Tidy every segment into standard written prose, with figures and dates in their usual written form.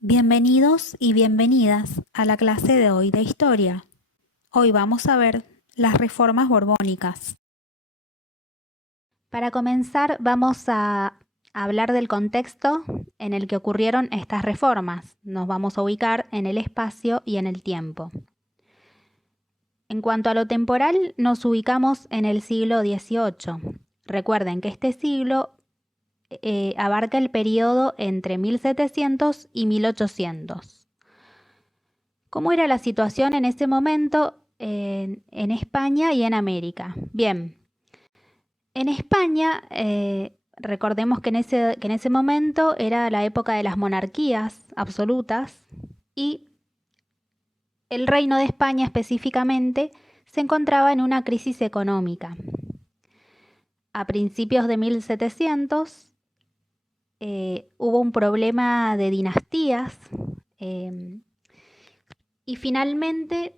Bienvenidos y bienvenidas a la clase de hoy de historia. Hoy vamos a ver las reformas borbónicas. Para comenzar, vamos a hablar del contexto en el que ocurrieron estas reformas. Nos vamos a ubicar en el espacio y en el tiempo. En cuanto a lo temporal, nos ubicamos en el siglo XVIII. Recuerden que este siglo abarca el periodo entre 1700 y 1800. ¿Cómo era la situación en ese momento en España y en América? Bien, en España, recordemos que en ese momento era la época de las monarquías absolutas y el Reino de España específicamente se encontraba en una crisis económica. A principios de 1700 hubo un problema de dinastías y finalmente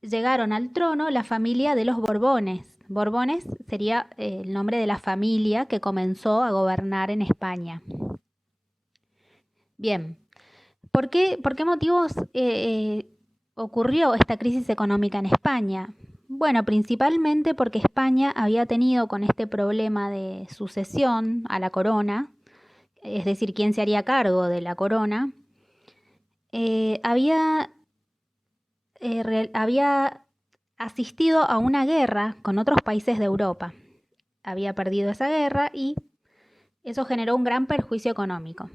llegaron al trono la familia de los Borbones. Borbones sería el nombre de la familia que comenzó a gobernar en España. Bien, ¿por qué motivos ocurrió esta crisis económica en España? Bueno, principalmente porque España había tenido con este problema de sucesión a la corona, es decir, quién se haría cargo de la corona, había asistido a una guerra con otros países de Europa. Había perdido esa guerra y eso generó un gran perjuicio económico.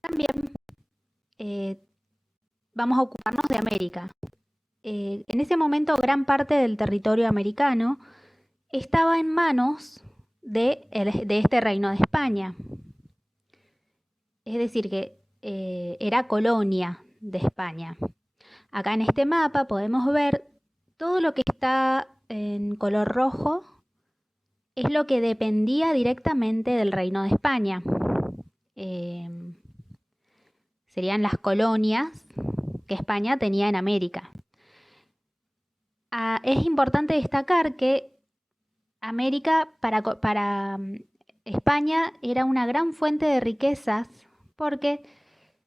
También vamos a ocuparnos de América. En ese momento gran parte del territorio americano estaba en manos de este Reino de España. Es decir, que era colonia de España. Acá en este mapa podemos ver todo lo que está en color rojo es lo que dependía directamente del Reino de España. Serían las colonias que España tenía en América. Es importante destacar que América para España era una gran fuente de riquezas porque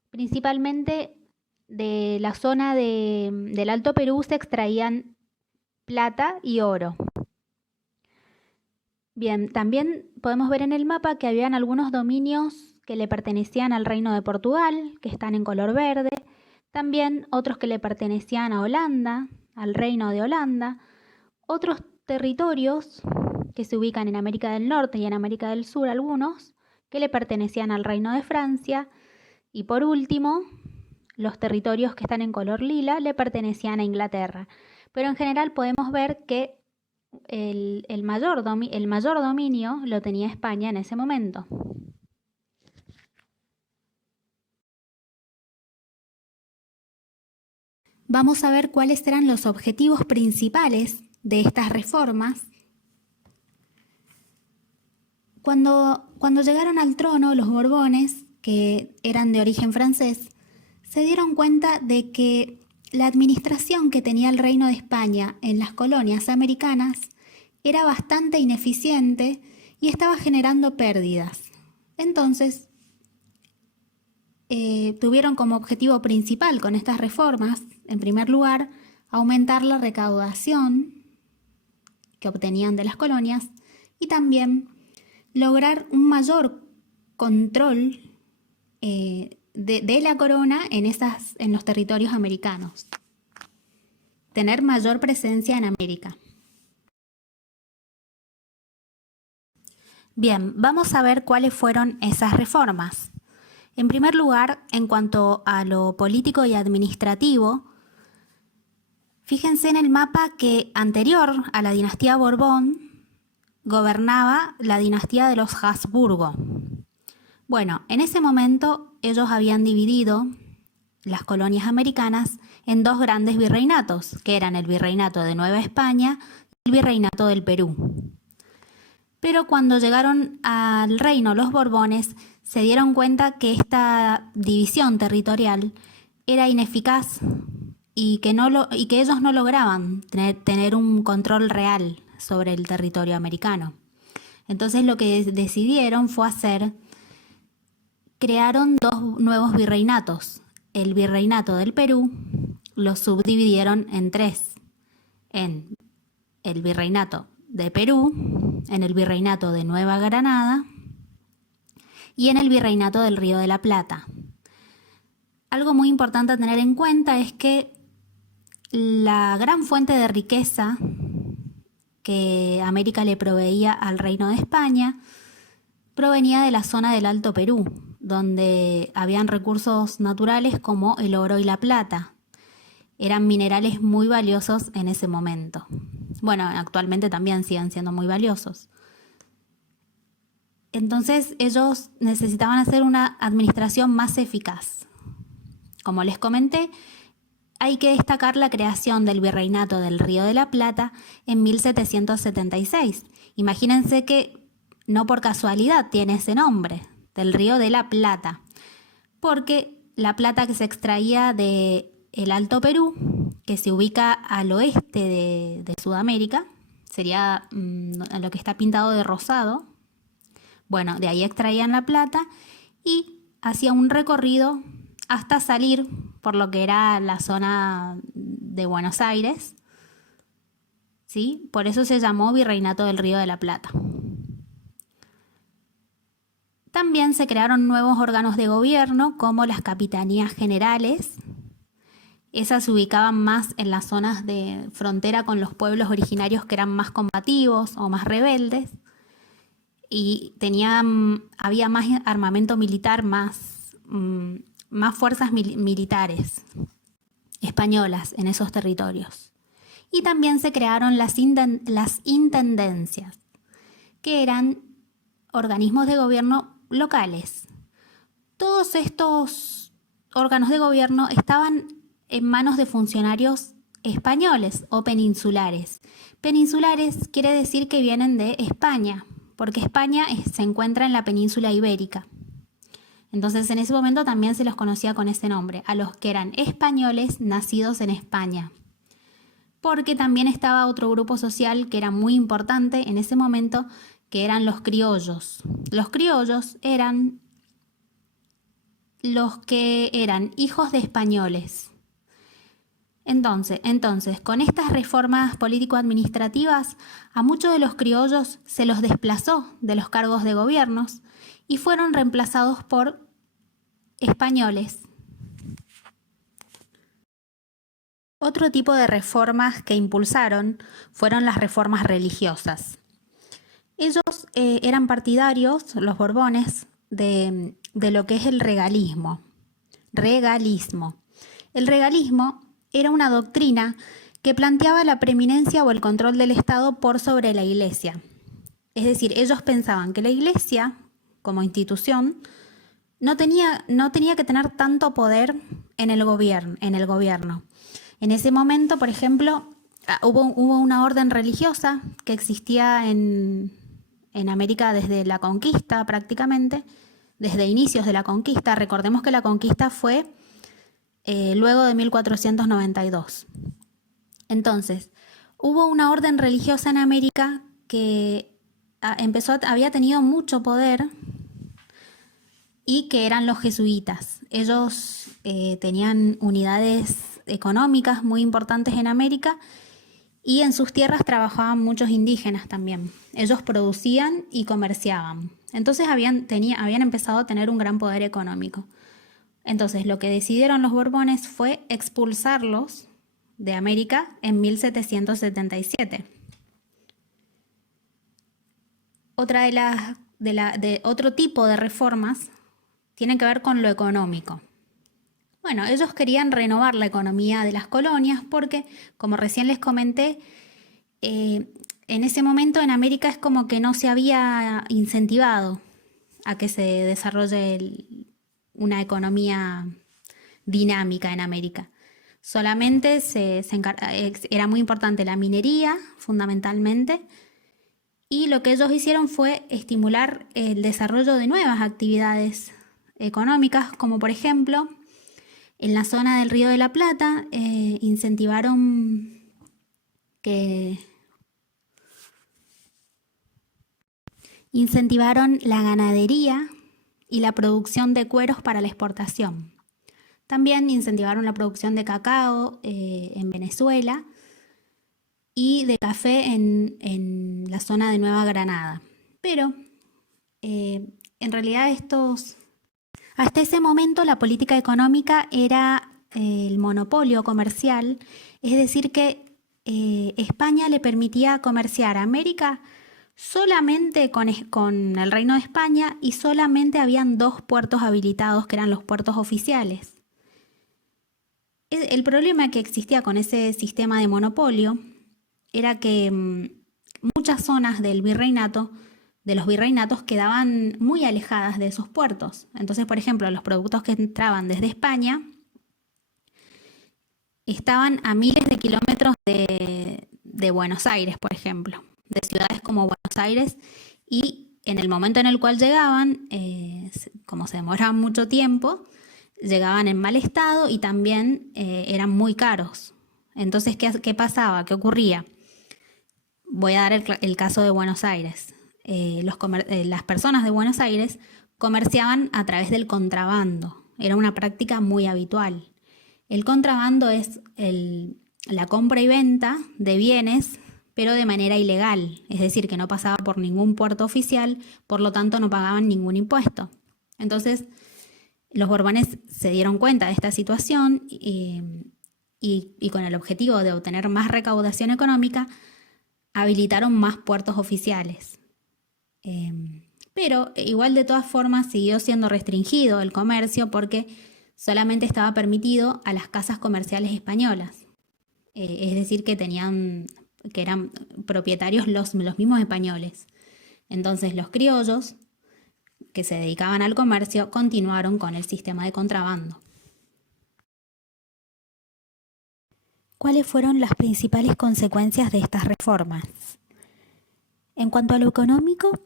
principalmente de la zona del Alto Perú se extraían plata y oro. Bien, también podemos ver en el mapa que habían algunos dominios que le pertenecían al Reino de Portugal, que están en color verde, también otros que le pertenecían a Holanda, al Reino de Holanda, otros territorios que se ubican en América del Norte y en América del Sur, algunos que le pertenecían al Reino de Francia, y por último, los territorios que están en color lila le pertenecían a Inglaterra. Pero en general podemos ver que el mayor dominio lo tenía España en ese momento. Vamos a ver cuáles eran los objetivos principales de estas reformas. Cuando llegaron al trono los Borbones, que eran de origen francés, se dieron cuenta de que la administración que tenía el Reino de España en las colonias americanas era bastante ineficiente y estaba generando pérdidas. Entonces, tuvieron como objetivo principal con estas reformas, en primer lugar, aumentar la recaudación que obtenían de las colonias y también lograr un mayor control de la corona en los territorios americanos. Tener mayor presencia en América. Bien, vamos a ver cuáles fueron esas reformas. En primer lugar, en cuanto a lo político y administrativo, fíjense en el mapa que anterior a la dinastía Borbón gobernaba la dinastía de los Habsburgo. Bueno, en ese momento ellos habían dividido las colonias americanas en dos grandes virreinatos, que eran el virreinato de Nueva España y el virreinato del Perú. Pero cuando llegaron al reino los Borbones, se dieron cuenta que esta división territorial era ineficaz y que ellos no lograban tener un control real sobre el territorio americano. Entonces lo que decidieron fue hacer crearon dos nuevos virreinatos. El virreinato del Perú lo subdividieron en tres, en el virreinato de Perú, en el virreinato de Nueva Granada y en el virreinato del Río de la Plata. Algo muy importante a tener en cuenta es que la gran fuente de riqueza que América le proveía al Reino de España provenía de la zona del Alto Perú, donde habían recursos naturales como el oro y la plata. Eran minerales muy valiosos en ese momento. Bueno, actualmente también siguen siendo muy valiosos. Entonces ellos necesitaban hacer una administración más eficaz. Como les comenté, hay que destacar la creación del Virreinato del Río de la Plata en 1776. Imagínense que no por casualidad tiene ese nombre, del Río de la Plata, porque la plata que se extraía del Alto Perú, que se ubica al oeste de Sudamérica, sería lo que está pintado de rosado. Bueno, de ahí extraían la plata y hacía un recorrido hasta salir por lo que era la zona de Buenos Aires, ¿sí? Por eso se llamó Virreinato del Río de la Plata. También se crearon nuevos órganos de gobierno como las capitanías generales. Esas se ubicaban más en las zonas de frontera con los pueblos originarios que eran más combativos o más rebeldes. Y había más armamento militar, más fuerzas militares españolas en esos territorios. Y también se crearon las intendencias, que eran organismos de gobierno locales. Todos estos órganos de gobierno estaban en manos de funcionarios españoles o peninsulares. Peninsulares quiere decir que vienen de España, porque España se encuentra en la península ibérica. Entonces en ese momento también se los conocía con ese nombre, a los que eran españoles nacidos en España. Porque también estaba otro grupo social que era muy importante en ese momento, que eran los criollos. Los criollos eran los que eran hijos de españoles. Entonces, con estas reformas político-administrativas, a muchos de los criollos se los desplazó de los cargos de gobiernos y fueron reemplazados por españoles. Otro tipo de reformas que impulsaron fueron las reformas religiosas. Ellos eran partidarios, los Borbones, de lo que es el regalismo. El regalismo era una doctrina que planteaba la preeminencia o el control del Estado por sobre la Iglesia. Es decir, ellos pensaban que la Iglesia, como institución, no tenía que tener tanto poder en el gobierno. En ese momento, por ejemplo, hubo una orden religiosa que existía en América desde la conquista prácticamente, desde inicios de la conquista. Recordemos que la conquista fue luego de 1492. Entonces, hubo una orden religiosa en América que había tenido mucho poder y que eran los jesuitas. Ellos tenían unidades económicas muy importantes en América y en sus tierras trabajaban muchos indígenas también. Ellos producían y comerciaban. Entonces habían empezado a tener un gran poder económico. Entonces lo que decidieron los Borbones fue expulsarlos de América en 1777. Otra otro tipo de reformas tiene que ver con lo económico. Bueno, ellos querían renovar la economía de las colonias porque, como recién les comenté, en ese momento en América es como que no se había incentivado a que se desarrolle una economía dinámica en América. Solamente era muy importante la minería, fundamentalmente, y lo que ellos hicieron fue estimular el desarrollo de nuevas actividades económicas, como por ejemplo, en la zona del Río de la Plata, incentivaron la ganadería y la producción de cueros para la exportación. También incentivaron la producción de cacao en Venezuela y de café en la zona de Nueva Granada. Pero en realidad hasta ese momento la política económica era el monopolio comercial, es decir que España le permitía comerciar a América solamente con el Reino de España y solamente habían 2 puertos habilitados que eran los puertos oficiales. El problema que existía con ese sistema de monopolio era que muchas zonas de los virreinatos quedaban muy alejadas de esos puertos. Entonces, por ejemplo, los productos que entraban desde España estaban a miles de kilómetros de Buenos Aires, por ejemplo, de ciudades como Buenos Aires, y en el momento en el cual llegaban, como se demoraban mucho tiempo, llegaban en mal estado y también eran muy caros. Entonces, ¿qué pasaba? ¿Qué ocurría? Voy a dar el caso de Buenos Aires. Las personas de Buenos Aires comerciaban a través del contrabando. Era una práctica muy habitual. El contrabando es la compra y venta de bienes, pero de manera ilegal. Es decir, que no pasaba por ningún puerto oficial, por lo tanto no pagaban ningún impuesto. Entonces, los Borbones se dieron cuenta de esta situación y con el objetivo de obtener más recaudación económica, habilitaron más puertos oficiales. Pero igual de todas formas siguió siendo restringido el comercio porque solamente estaba permitido a las casas comerciales españolas. Es decir, que eran propietarios los mismos españoles. Entonces los criollos que se dedicaban al comercio continuaron con el sistema de contrabando. ¿Cuáles fueron las principales consecuencias de estas reformas? En cuanto a lo económico,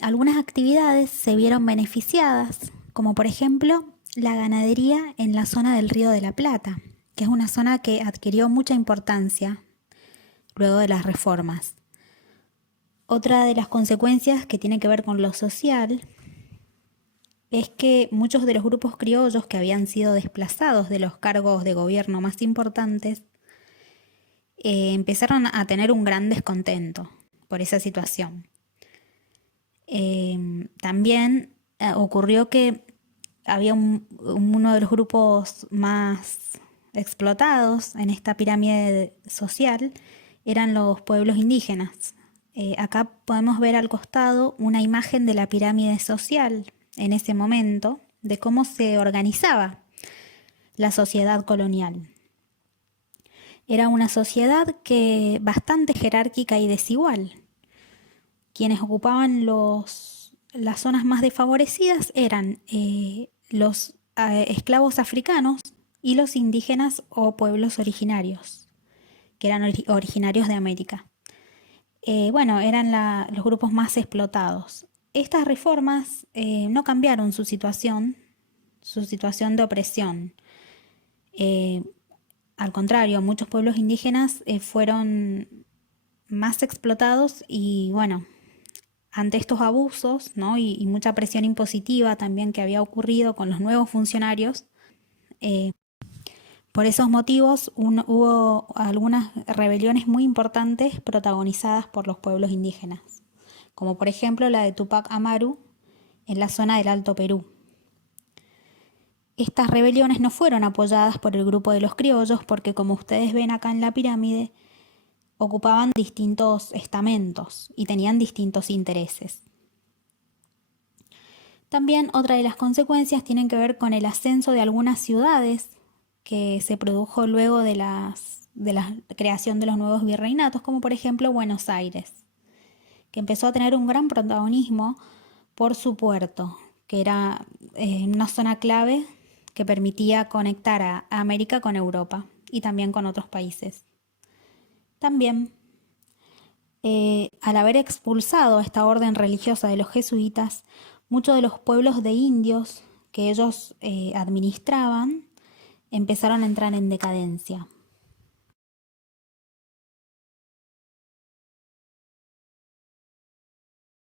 algunas actividades se vieron beneficiadas, como por ejemplo la ganadería en la zona del Río de la Plata, que es una zona que adquirió mucha importancia luego de las reformas. Otra de las consecuencias que tiene que ver con lo social es que muchos de los grupos criollos que habían sido desplazados de los cargos de gobierno más importantes empezaron a tener un gran descontento por esa situación. También ocurrió que había uno de los grupos más explotados en esta pirámide social, eran los pueblos indígenas. Acá podemos ver al costado una imagen de la pirámide social en ese momento, de cómo se organizaba la sociedad colonial. Era una sociedad bastante jerárquica y desigual. Quienes ocupaban las zonas más desfavorecidas eran los esclavos africanos y los indígenas o pueblos originarios, que eran originarios de América. Eran los grupos más explotados. Estas reformas no cambiaron su situación de opresión. Al contrario, muchos pueblos indígenas fueron más explotados y ante estos abusos, ¿no? y mucha presión impositiva también que había ocurrido con los nuevos funcionarios, por esos motivos hubo algunas rebeliones muy importantes protagonizadas por los pueblos indígenas, como por ejemplo la de Tupac Amaru en la zona del Alto Perú. Estas rebeliones no fueron apoyadas por el grupo de los criollos porque, como ustedes ven acá en la pirámide, ocupaban distintos estamentos y tenían distintos intereses. También otra de las consecuencias tienen que ver con el ascenso de algunas ciudades que se produjo luego de la creación de los nuevos virreinatos, como por ejemplo Buenos Aires, que empezó a tener un gran protagonismo por su puerto, que era una zona clave que permitía conectar a América con Europa y también con otros países. También, al haber expulsado a esta orden religiosa de los jesuitas, muchos de los pueblos de indios que ellos administraban empezaron a entrar en decadencia.